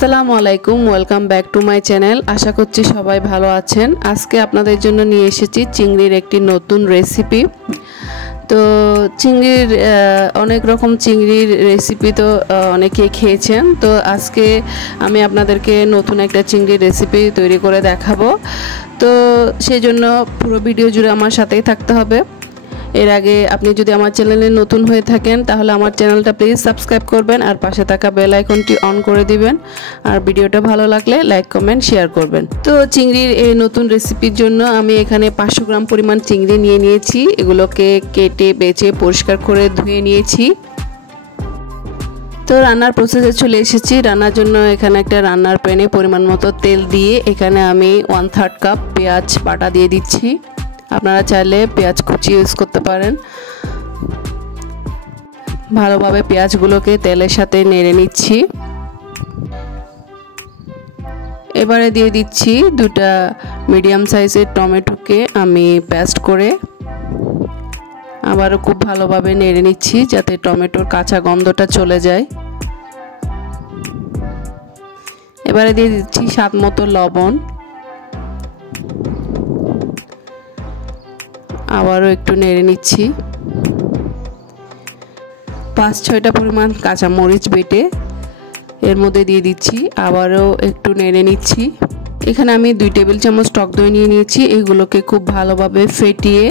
আসসালামু আলাইকুম, welcome back to my channel. আশা করছি সবাই ভালো আছেন। আজকে আপনাদের জন্য নিয়ে এসেছি চিংড়ির একটি নতুন রেসিপি। তো চিংড়ির অনেক রকম চিংড়ির রেসিপি তো অনেকেই খেয়েছেন। তো আজকে আমি আপনাদেরকে নতুন একটা চিংড়ির রেসিপি তৈরি করে দেখাবো। তো সেই জন্য পুরো ভিডিও জুড়ে আমার সাথেই থাকতে হবে। এর আগে আপনি যদি আমার চ্যানেলে নতুন হয়ে থাকেন তাহলে আমার চ্যানেলটা প্লিজ সাবস্ক্রাইব করবেন আর পাশে থাকা বেল আইকনটি অন করে দিবেন। আর ভিডিওটা ভালো লাগলে লাইক কমেন্ট শেয়ার করবেন। তো চিংড়ির এই নতুন রেসিপির জন্য আমি এখানে 500 গ্রাম পরিমাণ চিংড়ি নিয়ে নিয়েছি। এগুলোকে কেটে বেছে পরিষ্কার করে ধুয়ে নিয়েছি। তো রান্নার প্রসেসে চলে এসেছি। রান্নার জন্য এখানে একটা রান্নার প্যানে পরিমাণ মতো তেল দিয়ে এখানে আমি 1/3 কাপ পেঁয়াজ বাটা দিয়ে দিচ্ছি। আপনারা চাইলে পেঁয়াজ কুচি ইউজ করতে পারেন। ভালোভাবে পেঁয়াজগুলোকে তেলের সাথে নেড়ে নিচ্ছি। এবারে দিয়ে দিচ্ছি 2টা মিডিয়াম সাইজের টমেটোকে আমি পেস্ট করে আবারও খুব ভালোভাবে নেড়ে নিচ্ছি যাতে টমেটোর কাঁচা গন্ধটা চলে যায়। এবারে দিয়ে দিচ্ছি স্বাদ মতো লবণ। আবারও একটু নেড়ে নিচ্ছি। 5-6টা পরিমাণ কাঁচা মরিচ বেটে এর মধ্যে দিয়ে দিচ্ছি। আবারও একটু নেড়ে নিচ্ছি। এখানে আমি 2 টেবিল চামচ টক দই নিয়ে নিয়েছি। এগুলোকে খুব ভালোভাবে ফেটিয়ে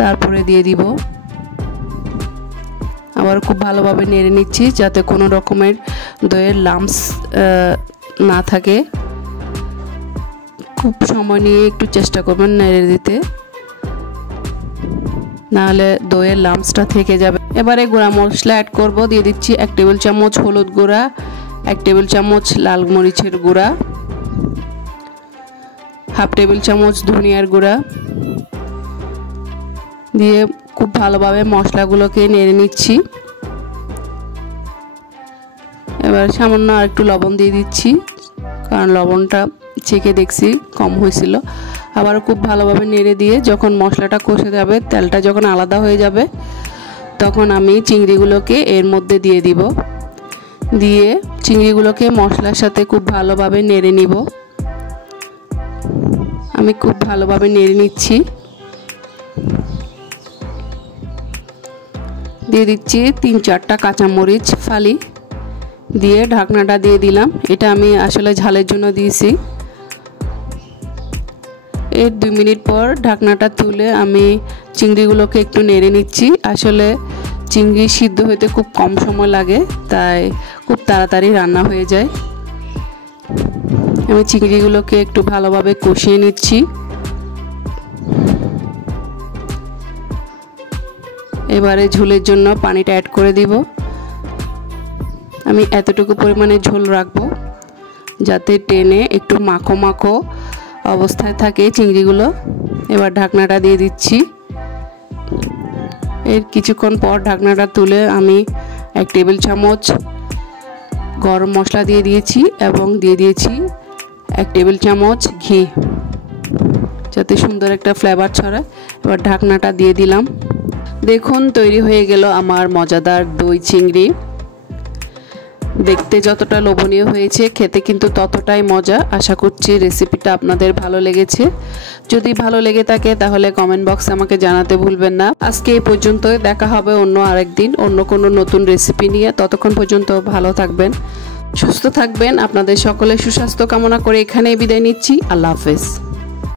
তারপরে দিয়ে দিব। আবার খুব ভালোভাবে নেড়ে নিচ্ছি যাতে কোনো রকমের দইয়ের লাম্পস না থাকে। খুব সময় নিয়ে একটু চেষ্টা করবেন নেড়ে দিতে, নাহলে দইয়ের লাম্পসটা থেকে যাবে। এবারে গুঁড়া মশলা অ্যাড করব। দিয়ে দিচ্ছি 1 টেবিল চামচ হলুদ গুঁড়া, 1 টেবিল চামচ লাল মরিচের গুঁড়া, 1/2 টেবিল চামচ ধনিয়ার গুঁড়া দিয়ে খুব ভালোভাবে মশলাগুলোকে নেড়ে নিচ্ছি। এবার সামান্য আর একটু লবণ দিয়ে দিচ্ছি, কারণ লবণটা চেখে দেখছি কম হয়েছিল। আবার খুব ভালোভাবে নেড়ে দিয়ে যখন মশলাটা কষে যাবে, তেলটা যখন আলাদা হয়ে যাবে, তখন আমি চিংড়িগুলোকে এর মধ্যে দিয়ে দিব। দিয়ে চিংড়িগুলোকে মশলার সাথে খুব ভালোভাবে নেড়ে নিব। আমি খুব ভালোভাবে নেড়ে নিচ্ছি। দিয়ে দিচ্ছি 3-4টা কাঁচামরিচ ফালি দিয়ে ঢাকনাটা দিয়ে দিলাম। এটা আমি আসলে ঝালের জন্য দিয়েছি। এর 2 মিনিট পর ঢাকনাটা তুলে আমি চিংড়িগুলোকে একটু নেড়ে নিচ্ছি। আসলে চিংড়ি সিদ্ধ হতে খুব কম সময় লাগে, তাই খুব তাড়াতাড়ি রান্না হয়ে যায়। আমি চিংড়িগুলোকে একটু ভালোভাবে কষিয়ে নিচ্ছি। এবারে ঝোলের জন্য পানিটা অ্যাড করে দিব। আমি এতটুকু পরিমাণে ঝোল রাখবো যাতে টেনে একটু মাখো মাখো অবস্থায় থাকে চিংড়িগুলো। এবার ঢাকনাটা দিয়ে দিচ্ছি। এর কিছুক্ষণ পর ঢাকনাটা তুলে আমি 1 টেবিল চামচ গরম মশলা দিয়ে দিয়েছি এবং দিয়ে দিয়েছি 1 টেবিল চামচ ঘি, যাতে সুন্দর একটা ফ্লেভার ছড়ায়। এবার ঢাকনাটা দিয়ে দিলাম। দেখুন তৈরি হয়ে গেল আমার মজাদার দই চিংড়ি। দেখতে যতটা লোভনীয় হয়েছে, খেতে কিন্তু ততটাই মজা। আশা করছি রেসিপিটা আপনাদের ভালো লেগেছে। যদি ভালো লেগে থাকে তাহলে কমেন্ট বক্সে আমাকে জানাতে ভুলবেন না। আজকে এই পর্যন্তই, দেখা হবে অন্য আরেকদিন অন্য কোনো নতুন রেসিপি নিয়ে। ততক্ষণ পর্যন্ত ভালো থাকবেন, সুস্থ থাকবেন। আপনাদের সকলের সুস্বাস্থ্য কামনা করে এখানেই বিদায় নিচ্ছি। আল্লাহ হাফেজ।